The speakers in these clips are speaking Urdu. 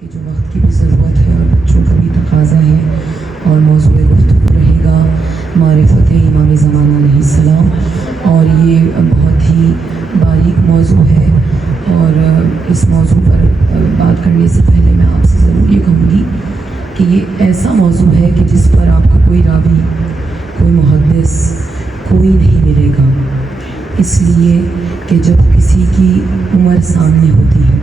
کہ جو وقت کی بھی ضرورت ہے اور بچوں کا بھی تقاضا ہے، اور موضوع گفتگو رہے گا معرفت امام زمان علیہ السلام، اور یہ بہت ہی باریک موضوع ہے، اور اس موضوع پر بات کرنے سے پہلے میں آپ سے ضرور یہ کہوں گی کہ یہ ایسا موضوع ہے کہ جس پر آپ کو کوئی راوی، کوئی محدث، کوئی نہیں ملے گا، اس لیے کہ جب کسی کی عمر سامنے ہوتی ہے،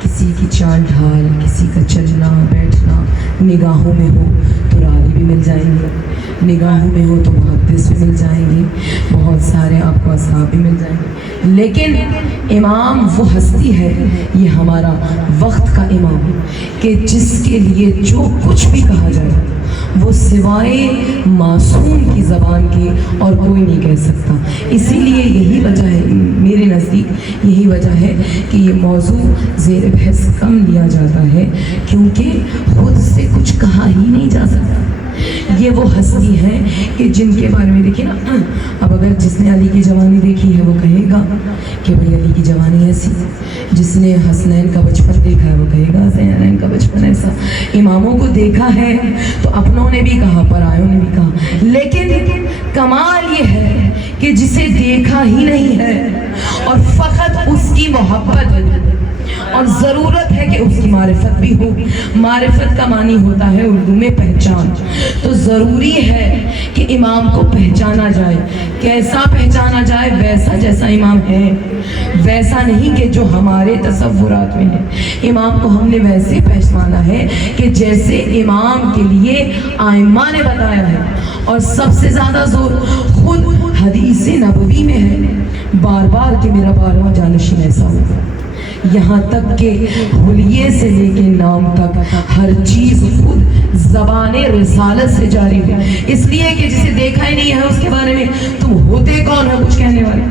کسی کی چال ڈھال، کسی کا چلنا بیٹھنا نگاہوں میں ہو تو راوی بھی مل جائیں گے، نگاہوں میں ہو تو محدث بھی مل جائیں گے، بہت سارے آپ کو اصحاب بھی مل جائیں گے، لیکن امام وہ ہستی ہے، یہ ہمارا وقت کا امام، کہ جس کے لیے جو کچھ بھی کہا جائے وہ سوائے معصوم کی زبان کے اور کوئی نہیں کہہ سکتا۔ اسی لیے یہی وجہ ہے، میرے نزدیک یہی وجہ ہے کہ یہ موضوع زیر بحث کم لیا جاتا ہے، کیونکہ خود سے کچھ کہا ہی نہیں جا سکتا۔ یہ وہ ہستی ہیں کہ جن کے بارے میں دیکھیں نا، اب اگر جس نے علی کی جوانی دیکھی ہے وہ کہے گا کہ بھئی علی کی جوانی ایسی، جس نے حسنین کا بچپن دیکھا ہے وہ کہے گا زینین کا بچپن ایسا۔ اماموں کو دیکھا ہے تو اپنوں نے بھی کہا، پرایوں نے بھی کہا، لیکن کمال یہ ہے کہ جسے دیکھا ہی نہیں ہے اور فقط اس کی محبت اور ضرورت ہے کہ اس کی معرفت بھی ہو۔ معرفت کا معنی ہوتا ہے اردو میں پہچان، تو ضروری ہے کہ امام کو پہچانا جائے۔ کیسا پہچانا جائے؟ ویسا جیسا امام ہے، ویسا نہیں کہ جو ہمارے تصورات میں ہے۔ امام کو ہم نے ویسے پہچانا ہے کہ جیسے امام کے لیے ائمہ نے بتایا ہے، اور سب سے زیادہ زور خود حدیث نبوی میں ہے، بار بار کہ میرا 12واں جانشین ایسا ہوگا، یہاں تک کہ حلیے سے لے کے نام تک ہر چیز خود زبان رسالت سے جاری ہے، اس لیے کہ جسے دیکھا ہی نہیں ہے اس کے بارے میں تم ہوتے کون ہو کچھ کہنے والے۔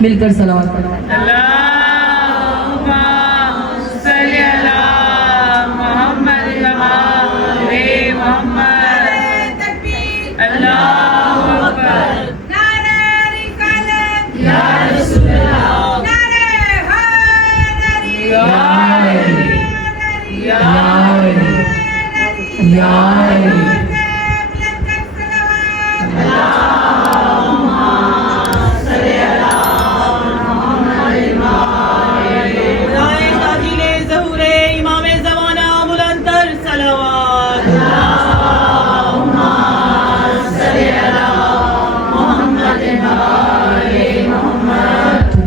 مل کر صلوات پڑھو۔ اللہم صلی علی محمد وآل محمد۔ اللہ اکبر۔ نعرہ رسالت یا رسول اللہ۔ نعرہ حیدری یا علی، یا علی، یا علی۔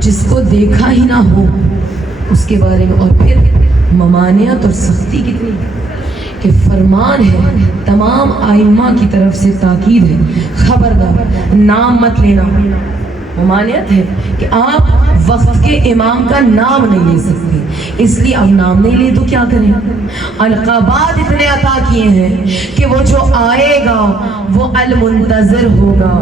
جس کو دیکھا ہی نہ ہو اس کے بارے میں، اور پھر ممانعت اور سختی کتنی کہ فرمان ہے، تمام ائمہ کی طرف سے تاکید ہے، خبردار نام مت لینا۔ ممانعت ہے کہ آپ وقت کے امام کا نام نہیں لے سکتے، اس لیے اب نام نہیں لے تو کیا کریں؟ القابات اتنے عطا کیے ہیں کہ وہ جو آئے گا وہ المنتظر ہوگا،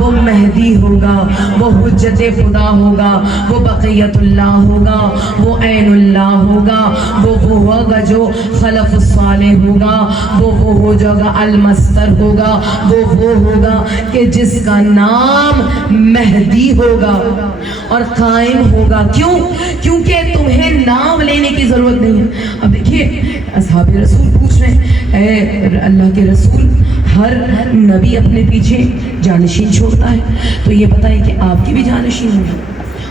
وہ مہدی ہوگا، وہ حجت خدا ہوگا، وہ بقیت اللہ ہوگا، وہ عین اللہ ہوگا، وہ ہوگا جو خلف الصالح ہوگا، وہ ہوگا المستر ہوگا، وہ ہوگا کہ جس کا نام مہدی ہوگا اور قائم ہوگا۔ کیوں؟ کیونکہ تمہیں نام لینے کی ضرورت نہیں ہے۔ اب دیکھیے اصحاب رسول پوچھ رہے ہیں، اے اللہ کے رسول، ہر نبی اپنے پیچھے جانشین چھوڑتا ہے، تو یہ بتائیں کہ آپ کی بھی جانشین ہوگی؟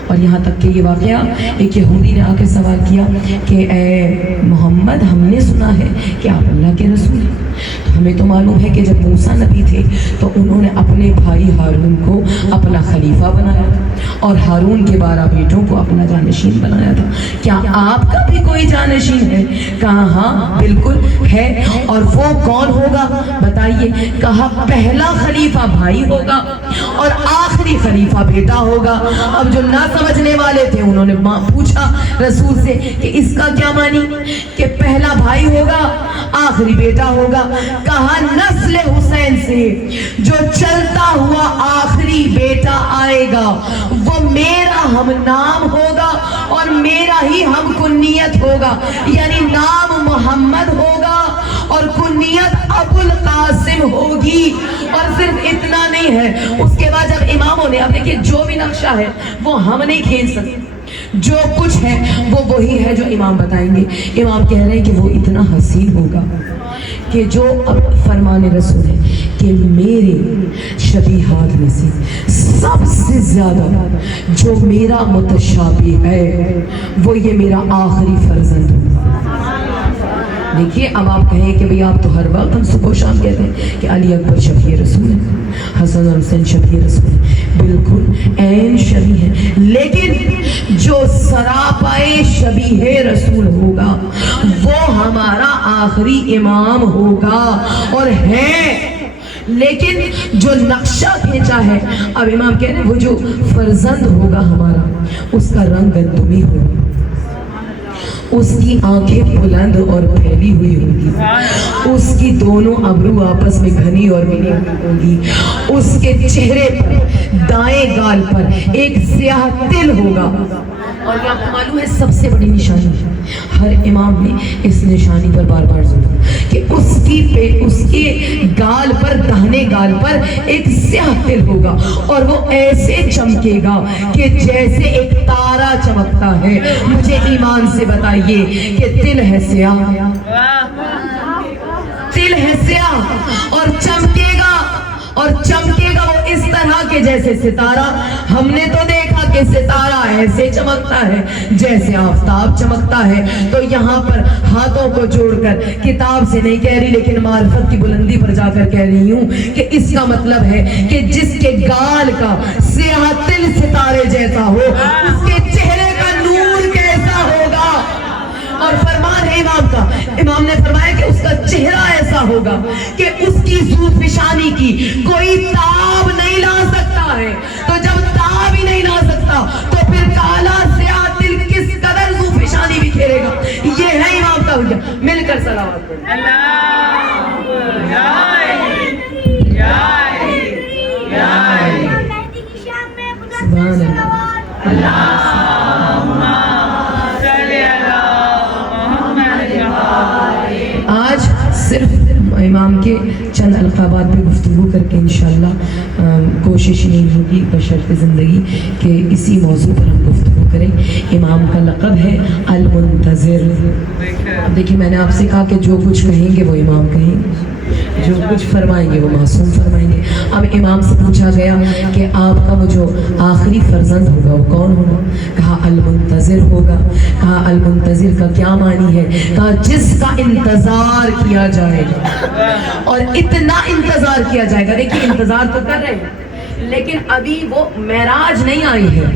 اور یہاں تک کہ یہ واقعہ ایک یہودی نے آ کے سوال کیا کہ اے محمد، ہم نے سنا ہے کہ آپ اللہ کے رسول ہیں، تو ہمیں تو معلوم ہے کہ جب موسیٰ نبی تھے تو انہوں نے اپنے بھائی ہارون کو اپنا خلیفہ بنایا تھا اور ہارون کے 12 بیٹوں کو اپنا جانشین بنایا تھا، کیا آپ کا بھی کوئی جانشین ہے؟ کہا ہاں بالکل ہے۔ اور وہ کون ہوگا بتائیے؟ کہا پہلا خلیفہ بھائی ہوگا اور آخری خلیفہ بیٹا ہوگا۔ اب جو نہ سمجھنے والے تھے انہوں نے پوچھا رسول سے کہ اس کا کیا معنی کہ پہلا بھائی ہوگا آخری بیٹا ہوگا؟ کہا نسل حسین سے جو چلتا ہوا آخری بیٹا آئے گا وہ میرا ہم نام ہوگا اور میرا ہی ہم کنیت ہوگا، یعنی نام محمد ہوگا اور کنیت ابو القاسم ہوگی۔ اور صرف اتنا نہیں ہے، اس کے بعد جب اماموں نے، اب دیکھیں جو بھی نقشہ ہے وہ ہم نہیں کھینچ سکتے، جو کچھ ہے وہ وہی ہے جو امام بتائیں گے. امام کہہ رہے ہیں کہ وہ اتنا حسین ہوگا کہ جو اب فرمان رسول ہے کہ میرے شبیہات میں سے سب سے زیادہ جو میرا متشابہ ہے وہ یہ میرا آخری فرزند ہوگا. دیکھیے اب آپ کہیں کہ بھئی آپ تو ہر وقت ہم صبح و شام کہتے ہیں کہ علی اکبر شفیع رسول ہے, حسن اور حسین شفیع رسول ہے, بالکل عین شبیہ ہے, لیکن جو سراپائے شبیہ رسول ہوگا وہ ہمارا آخری امام ہوگا اور ہے. لیکن جو نقشہ کھینچا ہے, اب امام کہہ رہے ہیں وہ جو فرزند ہوگا ہمارا اس کا رنگ گندمی ہوگا, اس کی آنکھیں بلند اور پھیلی ہوئی ہوگی, اس کی دونوں ابرو آپس میں گھنی اور ملی ہوگی, اس کے چہرے پر دائیں گال پر ایک سیاہ تل ہوگا. اور یہ آپ کو معلوم ہے سب سے بڑی نشانی ہے, ہر امام نے اس نشانی پر بار بار زور دیا کہ اس کے گال پر, دہنے گال پر ایک سیاہ تل ہوگا اور وہ ایسے چمکے گا کہ جیسے ایک تارا چمکتا ہے. مجھے ایمان سے بتائیے کہ تل ہے سیاہ, تل ہے سیاہ اور چمکے گا وہ اس طرح کے جیسے ستارہ. ہم نے تو دیکھا کہ ستارہ ایسے چمکتا ہے جیسے آفتاب چمکتا ہے. تو یہاں پر ہاتھوں کو جوڑ کر کتاب سے نہیں کہہ رہی لیکن معرفت کی بلندی پر جا کر کہہ رہی ہوں کہ اس کا مطلب ہے کہ جس کے گال کا سیاہ تل ستارے جیسا ہو اس کے چہرے کا نور کیسا ہوگا. اور فرمان ہے امام کا, امام نے فرمایا کہ اس کا چہرہ ایسا ہوگا کہ اس کی زوفشانی کی کوئی تاب نہیں لا سکتا ہے. تو جب تاب ہی نہیں لا سکتا تو پھر کالا سیاہ دل کس قدر زوفشانی بھی کھیلے گا. یہ ہے امام کا حجہ. مل کر صلوات پڑھیں. سبحان اللہ. آج صرف امام کے چند القابات پہ گفتگو کر کے انشاءاللہ کوشش نہیں ہوگی بشرط زندگی کہ اسی موضوع پر ہم گفتگو کریں. امام کا لقب ہے المنتظر. اب دیکھیں میں نے آپ سے کہا کہ جو کچھ کہیں گے وہ امام کہیں گے, جو کچھ فرمائیں گے وہ معصوم فرمائیں گے. اب امام سے پوچھا گیا کہ آپ کا وہ جو آخری فرزند ہوگا وہ کون ہوگا؟ کہا المنتظر ہوگا. کہا المنتظر کا کیا معنی ہے؟ کہا جس کا انتظار کیا جائے گا, اور اتنا انتظار کیا جائے گا. دیکھیے انتظار تو کر رہے ہیں لیکن ابھی وہ معراج نہیں آئی ہے.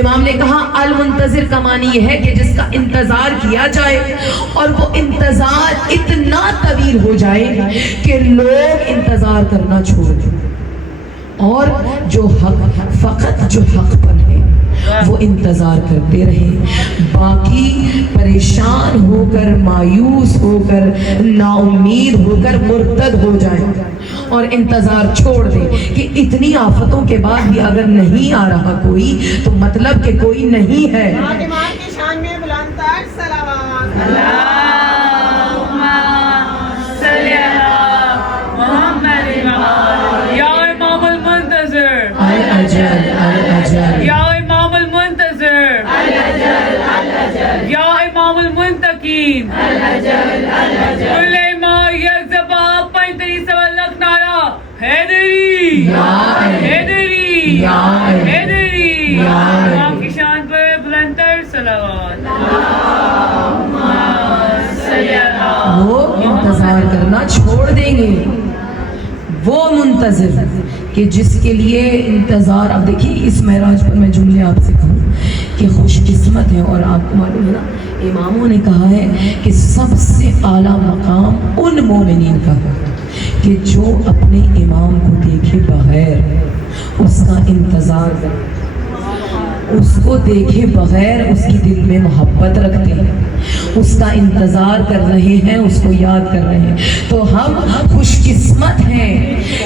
امام نے کہا المنتظر کا معنی یہ ہے کہ جس کا انتظار کیا جائے اور وہ انتظار اتنا طویل ہو جائے کہ لوگ انتظار کرنا چھوڑ دیں اور جو حق, فقط جو حق پر ہے وہ انتظار کرتے رہیں, باقی پریشان ہو کر, مایوس ہو کر, نا امید ہو کر مرتد ہو جائیں اور انتظار چھوڑ دیں کہ اتنی آفتوں کے بعد بھی اگر نہیں آ رہا کوئی تو مطلب کہ کوئی نہیں ہے. امام کی شان میں بلند تر صلوات. اللہم صلی علی محمد. یا امام المنتظر الاجل الاجل, یا امام المنتظر الاجل, یا امام المنتقین الاجل الاجل. کل ما یکذبا پینتری سوالک نارا حیدری حیدری حیدری. امام کی شان پر بلند تر صلوات. وہ انتظار کرنا چھوڑ دیں گے. وہ منتظر کہ جس کے لیے انتظار. اب دیکھیے اس معراج پر میں جملے آپ سے کہوں کہ خوش قسمت ہے, اور آپ کو معلوم ہے نا اماموں نے کہا ہے کہ سب سے اعلیٰ مقام ان مومنین کا ہے کہ جو اپنے امام کو دیکھے بغیر اس کا انتظار کرتے, اس کو دیکھے بغیر اس کی دل میں محبت رکھتے ہیں, اس کا انتظار کر رہے ہیں, اس کو یاد کر رہے ہیں. تو ہم خوش قسمت ہیں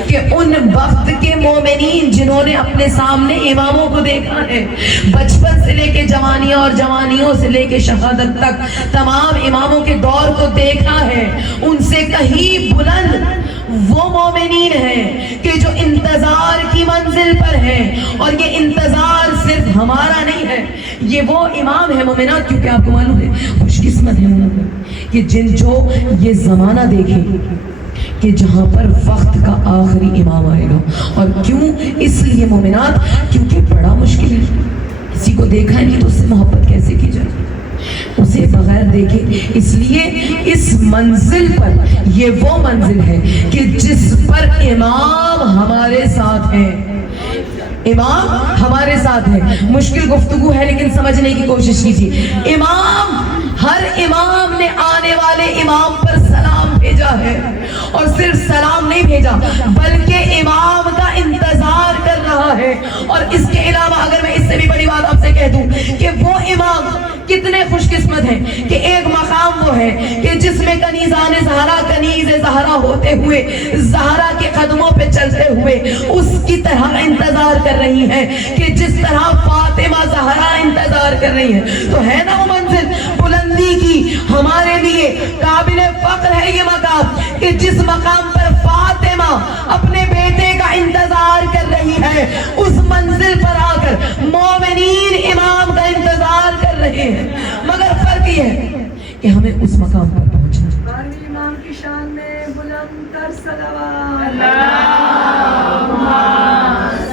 کہ ان وقت کے مومنین جنہوں نے اپنے سامنے اماموں کو دیکھا ہے, بچپن سے لے کے جوانیاں اور جوانیوں سے لے کے شہادت تک تمام اماموں کے دور کو دیکھا ہے, ان سے کہیں بلند وہ مومنین ہیں کہ جو انتظار کی منزل پر ہیں، اور یہ انتظار صرف ہمارا نہیں ہے، یہ وہ امام ہے مومنات، کیونکہ آپ کو معلوم ہے خوش قسمت ہے وہ کہ جو یہ زمانہ دیکھے کہ جہاں پر وقت کا آخری امام آئے گا. اور کیوں؟ اس لیے مومنات کیونکہ بڑا مشکل ہے، کسی کو دیکھا نہیں تو اس سے محبت کیسے کی جائے، اسے بغیر دیکھے. اس لیے اس منزل پر، یہ وہ منزل ہے کہ جس پر امام ہمارے ساتھ ہیں، امام ہمارے ساتھ ہے. مشکل گفتگو ہے لیکن سمجھنے کی کوشش کیجیے. امام، ہر امام نے آنے والے امام پر سلام بھیجا ہے، اور صرف سلام نہیں بھیجا بلکہ امام کا انتظار کر رہا ہے. اور اس کے علاوہ اگر میں اس سے بھی بڑی بات آپ سے کہہ دوں کہ وہ امام کتنے خوش قسمت ہیں کہ ایک مقام وہ ہے کہ جس میں کنیزان زہرا کنیز زہرا ہوتے ہوئے زہرا کے قدموں پہ چلتے ہوئے اس کی طرح انتظار کر رہی ہیں کہ جس طرح فاطمہ زہرا انتظار کر رہی ہیں. تو ہے نا وہ منزل بلندی کی، ہمارے لیے قابل فخر ہے یہ مقام کہ جس مقام پر فاطمہ اپنے بیٹے کا انتظار کر رہی ہے، اس منزل پر آ کر مومنین امام کا انتظار کر رہے ہیں. مگر فرق یہ ہے کہ ہمیں اس مقام پر پہنچنا ہے. 12ویں امام کی شان میں بلند تر صلوات. اللہم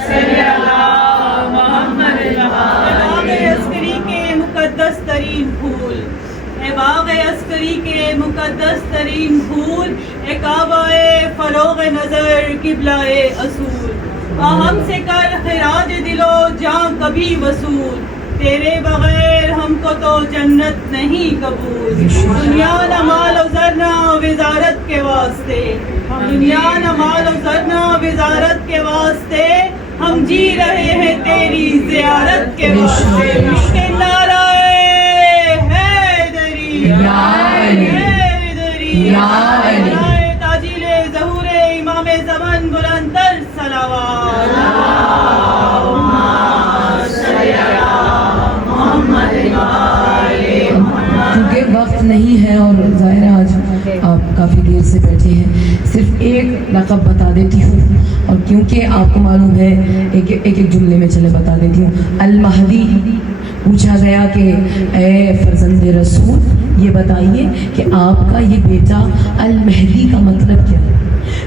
صلی علی محمد. باغ عسکری کے مقدس ترین پھول، اے باغ عسکری کے مقدس ترین پھول، اے کعبہ فروغ نظر قبلہ اصول، ہم سے کر خراج دل و جاں کبھی وصول، تیرے بغیر ہم کو تو جنت نہیں قبول. دنیا نہ مال و زر نہ وزارت کے واسطے، دنیا نہ مال و زر نہ وزارت کے واسطے، ہم جی رہے ہیں تیری زیارت کے واسطے. کہ نعرہ حیدری، حیدری، نعرہ تاجیل ظہور امام زمان بلند تر صلوات. کیونکہ وقت نہیں ہے اور ظاہر ہے آج آپ کافی دیر سے بیٹھے ہیں، صرف ایک لقب بتا دیتی ہوں، اور کیونکہ آپ کو معلوم ہے ایک جملے میں چلے بتا دیتی ہوں. المہدی پوچھا گیا کہ اے فرزند رسول یہ بتائیے کہ آپ کا یہ بیٹا المہدی کا مطلب کیا ہے؟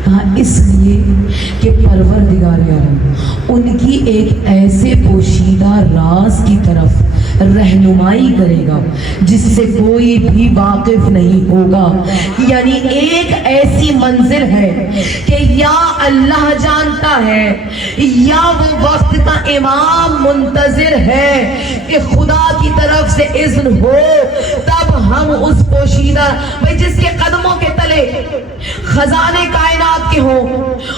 کہا اس لیے کہ پروردگار عالم ان کی ایک ایسے پوشیدہ راز کی طرف رہنمائی کرے گا جس سے کوئی بھی واقف نہیں ہوگا. یعنی ایک ایسی منزل ہے کہ یا اللہ جانتا ہے یا وہ وقت کا امام منتظر ہے کہ خدا کی طرف سے اذن ہو تب ہم اس پوشیدہ بھائی جس کے قدموں کے تلے خزانے کائنات کے ہوں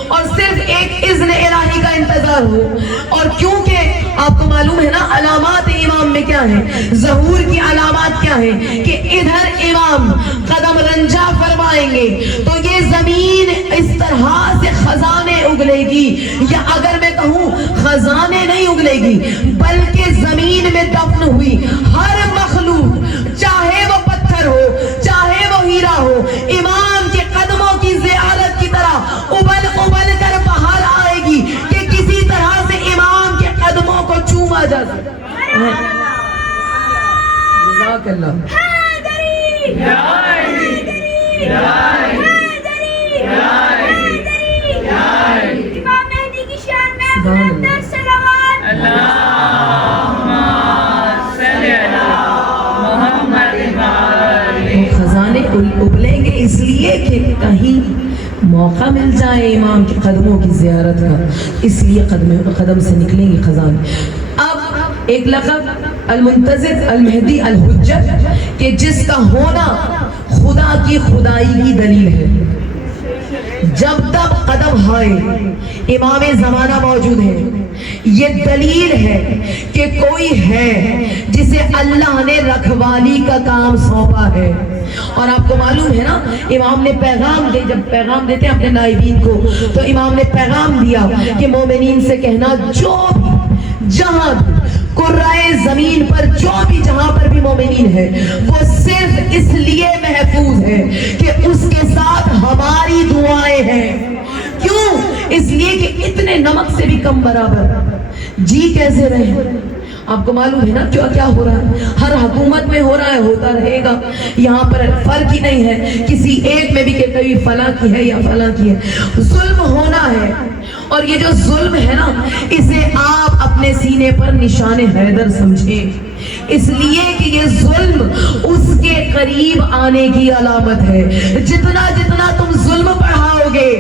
اور صرف ایک اذن الہی کا انتظار ہو. اور کیونکہ آپ کو معلوم ہے نا علامات امام میں کیا ہے، ظہور کی علامات کیا ہے کہ ادھر امام قدم رنجا فرمائیں گے تو یہ زمین اس طرح سے خزانے اگلے گی، یا اگر میں کہوں خزانے نہیں اگلے گی بلکہ زمین میں دفن ہوئی ہر مخلوق چاہے وہ پتھر ہو چاہے وہ ہیرا ہو امام کے قدموں کی زیارت کی طرح ابل ابل کر باہر آئے گی کہ کسی طرح سے امام کے قدموں کو چوما جا سکے. جزاک اللہ. امام مہدی کی شان میں بلند تر صلوات. خزانے ابلیں گے اس لیے کہ کہیں موقع مل جائے امام کے قدموں کی زیارت کا، اس لیے قدم سے نکلیں گے خزانے. اب ایک لقب المنتظر المہدی الحجت کہ جس کا ہونا خدا کی خدائی کی دلیل ہے. جب تک قدم ہائے امام زمانہ موجود ہے یہ دلیل ہے کہ کوئی ہے جسے اللہ نے رکھوالی کا کام سونپا ہے. اور آپ کو معلوم ہے نا امام نے پیغام دے، جب پیغام دیتے ہیں اپنے نائبین کو تو امام نے پیغام دیا کہ مومنین سے کہنا جو بھی جہاں قرائے زمین پر جو بھی جہاں پر بھی مومنین ہے وہ صرف اس لیے محفوظ ہے کہ اس کے ساتھ ہماری دعائیں ہیں. اتنے نمک سے بھی کم برابر جی کیسے رہے؟ آپ کو معلوم ہے نا کیا کیا ہو رہا ہے، ہر حکومت میں ہو رہا ہے، ہوتا رہے گا، یہاں پر فرق ہی نہیں ہے کسی ایک میں بھی کہ کبھی فلاں کی ہے یا فلاں کی ہے، ظلم ہونا ہے۔ اور یہ جو ظلم ہے نا، اسے آپ اپنے سینے پر نشان حیدر سمجھیں، اس لیے کہ یہ ظلم اس کے قریب آنے کی علامت ہے۔ جتنا جتنا تم ظلم بڑھاؤ گے،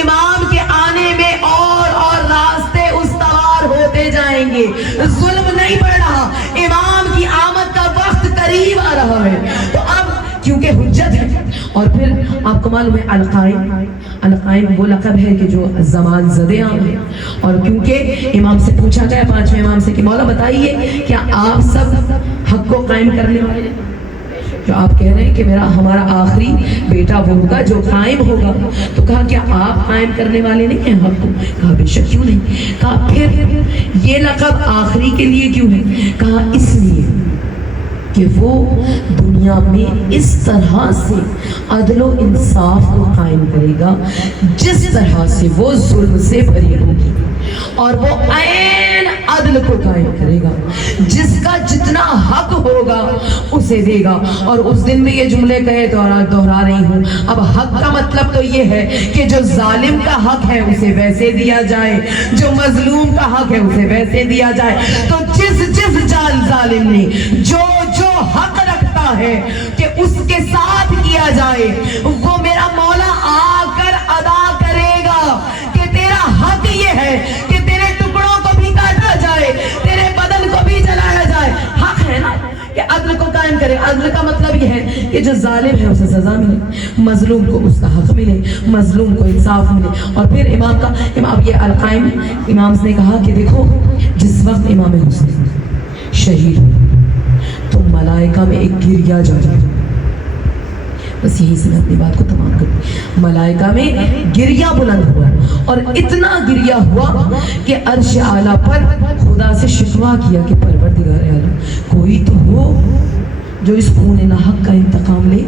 امام کے آنے میں اور راستے استوار ہوتے جائیں گے۔ ظلم نہیں بڑھ رہا، امام کی آمد کا وقت قریب آ رہا ہے۔ تو اب کیونکہ حجت ہے، اور پھر آپ کو معلوم ہے القائم وہ لقب ہے کہ جو زمان زدے عام ہے، اور کیونکہ امام سے پوچھا گیا، پانچویں امام سے کہ مولا بتائیے کیا آپ سب حق کو قائم کرنے والے ہیں؟ جو آپ کہہ رہے ہیں کہ ہمارا آخری بیٹا وہ ہوگا جو قائم ہوگا، تو کہا کیا آپ قائم کرنے والے نہیں ہیں حق کو؟ کہا بے شک کیوں نہیں۔ کہا پھر یہ لقب آخری کے لیے کیوں ہے؟ کہا اس لیے کہ وہ دنیا میں اس طرح سے عدل و انصاف کو قائم کرے گا جس طرح سے وہ ظلم سے بری ہوگی، اور وہ عین عدل کو قائم کرے گا، جس کا جتنا حق ہوگا اسے دے گا۔ اور اس دن بھی یہ جملے کہے دوہرا رہی ہوں۔ اب حق کا مطلب تو یہ ہے کہ جو ظالم کا حق ہے اسے ویسے دیا جائے، جو مظلوم کا حق ہے اسے ویسے دیا جائے۔ تو جس ظالم نے جو حق رکھتا ہے کہ اس کے ساتھ کیا جائے، وہ میرا مولا آ کر ادا کرے گا کہ تیرا حق یہ ہے کہ تیرے ٹکڑوں کو بھی کاٹا جائے، تیرے بدن کو بھی جلایا جائے۔ حق ہے نا کہ عدل کو قائم کرے۔ عدل کا مطلب یہ ہے کہ جو ظالم ہے اسے سزا ملے، مظلوم کو اس کا حق ملے، مظلوم کو انصاف ملے۔ اور پھر امام یہ القائم امام نے کہا کہ دیکھو، جس وقت امام حسین شہید ہوئے تو ملائکہ میں ایک گریہ جاری، بس یہی سے میں اپنی بات کو تمام کروں۔ ملائکہ میں گریہ بلند ہوا، اور اتنا گریہ ہوا کہ عرش اعلیٰ پر خدا سے شکوہ کیا کہ پروردگار عالم کوئی تو ہو جو اس خون ناحق کا انتقام لے۔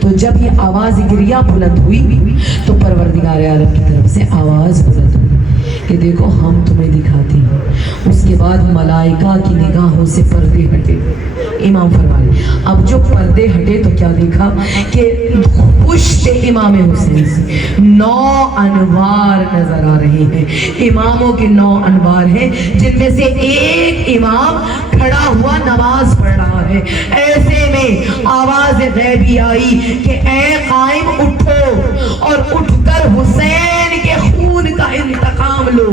تو جب یہ آواز گریہ بلند ہوئی تو پروردگار عالم کی طرف سے آواز بلند ہوئی کہ دیکھو ہم تمہیں دکھاتے ہیں۔ اس کے بعد ملائکہ کی نگاہوں سے پردے ہٹے۔ امام فرمائے اب جو پردے ہٹے تو کیا دیکھا کہ پشت امام حسین سے 9 انوار نظر آ رہے ہیں۔ اماموں کے 9 انوار ہیں، جن میں سے ایک امام کھڑا ہوا نماز پڑھ رہا ہے۔ ایسے میں آواز غیبی آئی کہ اے قائم اٹھو اور اٹھ کر حسین کے خون کا انتقام لو۔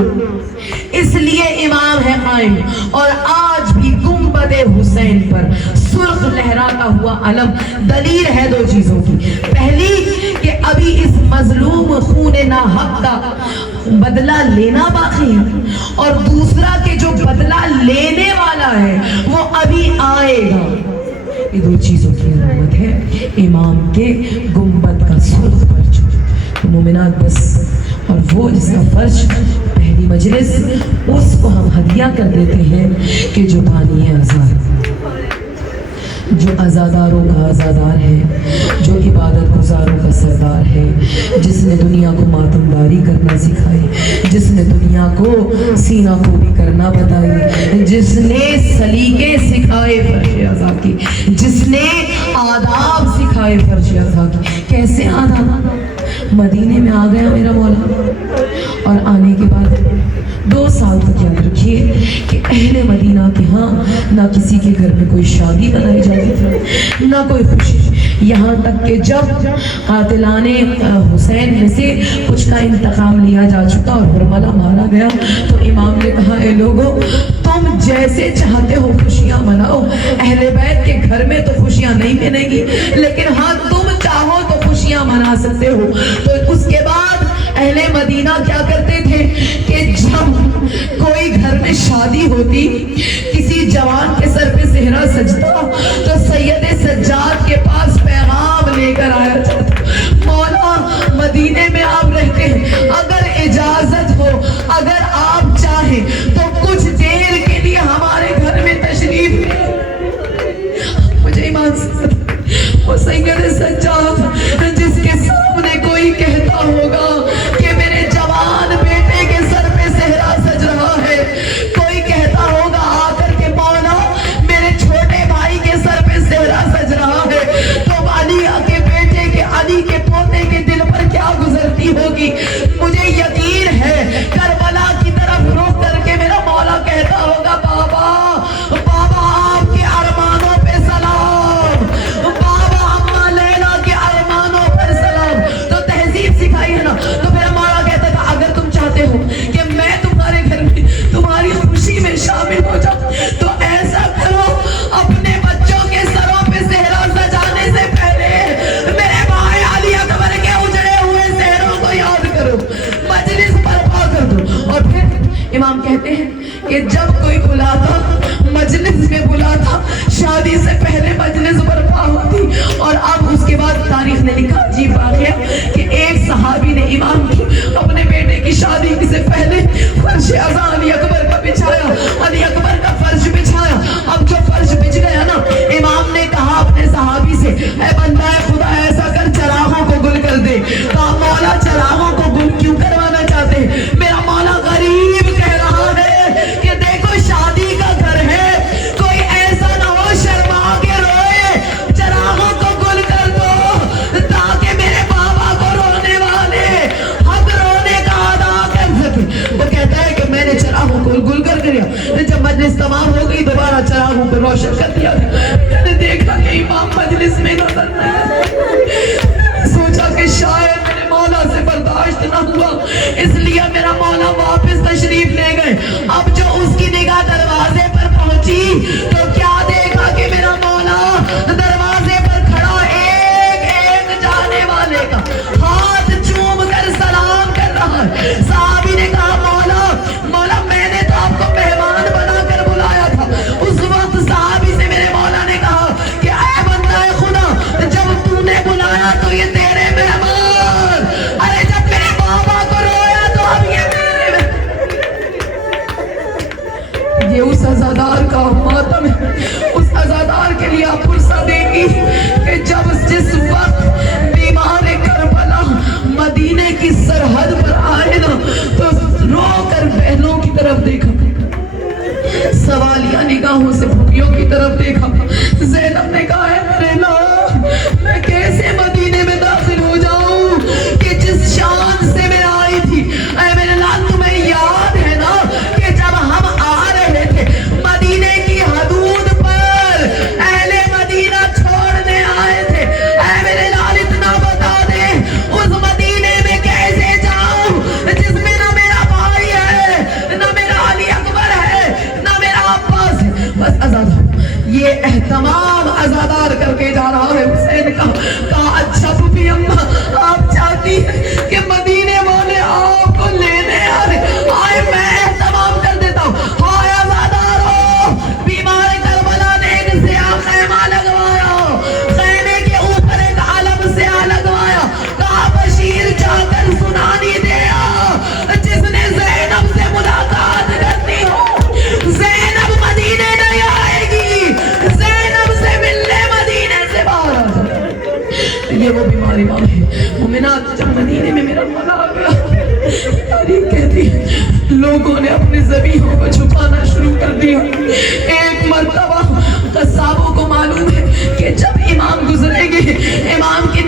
اس لیے امام ہے قائم، اور آج بھی گنبد حسین پر سرخ لہراتا ہوا علم دلیل ہے 2 چیزوں کی۔ پہلی کہ ابھی اس مظلوم خون ناحق کا بدلہ لینا باقی ہے، اور دوسرا کہ جو بدلہ لینے والا ہے وہ ابھی آئے گا۔ یہ 2 چیزوں کی علامت ہے امام کے گنبد کا سرخ فرش۔ مومنات بس، اور وہ جس کا فرش پہلی مجلس، اس کو ہم ہدیہ کر دیتے ہیں کہ جو بانی آزاد، جو عزاداروں کا عزادار ہے، جو عبادت گزاروں کا سردار ہے، جس نے دنیا کو ماتمداری کرنا سکھائی، جس نے دنیا کو سینہ کو بھی کرنا بتائی، جس نے سلیقے سکھائے فرش عزا کی، جس نے آداب سکھائے فرش عزا کی۔ کیسے آداب؟ مدینے میں آ گیا میرا مولا، اور آنے کے بعد 2 سال تک یاد رکھیے کہ اہل مدینہ کے ہاں نہ کسی کے گھر میں کوئی شادی منائی جاتی تھی، نہ کوئی خوشی، یہاں تک کہ جب قاتلان حسین میں سے کچھ کا انتقام لیا جا چکا اور حرملہ مارا گیا، تو امام نے کہا اے لوگو، تم جیسے چاہتے ہو خوشیاں مناؤ، اہل بیت کے گھر میں تو خوشیاں نہیں ملیں گی، لیکن ہاں تم چاہو تو خوشیاں منا سکتے ہو۔ تو اس کے بعد اہل مدینہ کیا کرتے تھے کہ جب کوئی گھر میں شادی ہوتی، کسی جوان کے سر پہ صحرا سجتا، تو سید سجاد کے پاس پیغام لے کر آیا جاتا، مولا مدینے میں آپ رہتے ہیں، اگر اجازت ہو، اگر آپ چاہیں تو کچھ دیر کے لیے ہمارے گھر میں تشریف لیں۔ مجھے ایمان سے وہ سید سجاد جس کے سامنے کوئی کہتا ہوگا کہ میرے جوان بیٹے کے سر پہ کہ جب کوئی بلاتا مجلس میں بلاتا شادی سے پہلے مجلس برپا ہوتی. اور اب اس کے بعد تاریخ نے لکھا عجیب واقعہ کہ ایک صحابی نے امام کی اپنے بیٹے کی شادی سے پہلے فرش اعظم علی اکبر کا بچھایا, علی اکبر کا فرش بچھایا. اب جو فرش بچھ گیا نا, امام نے کہا اپنے صحابی سے, اے بندہ خدا ایسا کر چراغوں کو گل کر دے. کہا مولا چراغوں کو گل کیوں کروانا چاہتے؟ میرا مولا غریب کہہ رہا ہے کہ دیکھو شادی کا گھر ہے, کوئی ایسا نہ ہو شرما کے روئے, چراغوں کو گل کر دو تاکہ میرے بابا کو رونے والے حق رونے کا ادا کر سکے. وہ کہتا ہے کہ میں نے چراغوں کو گل کر دیا. جب مجلس تمام ہو گئی دوبارہ چراغوں پہ روشن کر دیا. میں نے دیکھا کہ امام مجلس میں نظر نہیں. سوچا کہ شاید میرے مولا سے برداشت نہ ہوا, اس لیے میرا مولا واپس تشریف لے گئے. اب جو اس کی نگاہ دروازے پر پہنچی تو کیا دیکھا کہ میرا مولا دروازے پر کھڑا ایک جانے والے کا ہاتھ چوم کر سلام کر رہا ہے. صحابی نے کہا مولا میں نے تو آپ کو مہمان بنا کر بلایا تھا. اس وقت صحابی سے میرے مولا نے کہا کہ اے بندہ خدا, جب تو نے بلایا تو یہ تیرے مہمان, ارے جب میرے بابا کو رویا تو اب یہ میرے. یہ اس عزادار کا ماتم ہے. اس عزادار کے لیے آپ پرسہ دیں گی کہ جب جس وقت بیمار کربلا مدینے کی سرحد پر آئے نا تو رو کر بہنوں کی طرف دیکھا, سوالیہ نگاہوں سے بھوکیوں کی طرف دیکھا. زینب نے کہا ہے میرے لال, میں کیسے مدینے میں داخل ہو جاؤں کہ جس شان سے میں آئی تھی. اے میرے لال تمہیں یاد ہے نا کہ جب ہم آ رہے تھے مدینے کی حدود پر اہل مدینہ چھوڑنے آئے تھے. اے میرے لال اتنا بتا دے اس مدینے میں کیسے جاؤں جس میں نہ میرا بھائی ہے, نہ میرا علی اکبر ہے, نہ میرا عباس ہے, بس عزادار. یہ اہتمام عزادار کر کے جا رہا ہے. حسین کا کہا اچھا پھوپھی اماں آپ چاہتی ہیں کہ مدینے والے آپ کو لینے آئے, میں اہتمام کر دیتا ہوں. ہائے عزادارو, بیمار کربلا نے ایک سیاہ خیمہ لگوایا, خیمے کے اوپر ایک علم سیاہ لگوایا. کہا بشیر جا کر سنانی دیا جس نے زینب سے ملاقات کرنی ہو, زینب مدینے نہیں آئے گی, زینب سے ملنے مدینے سے باہر آ جائے. یہ وہ بیماری والی مومنات جب مدینے میں میرا مولا آ گیا, تاریخ کہتی ہے لوگوں نے اپنے ذبیحوں کو چھپانا شروع کر دیا. ایک مرتبہ قصابوں کو معلوم ہے کہ جب امام گزرے گے, امام کی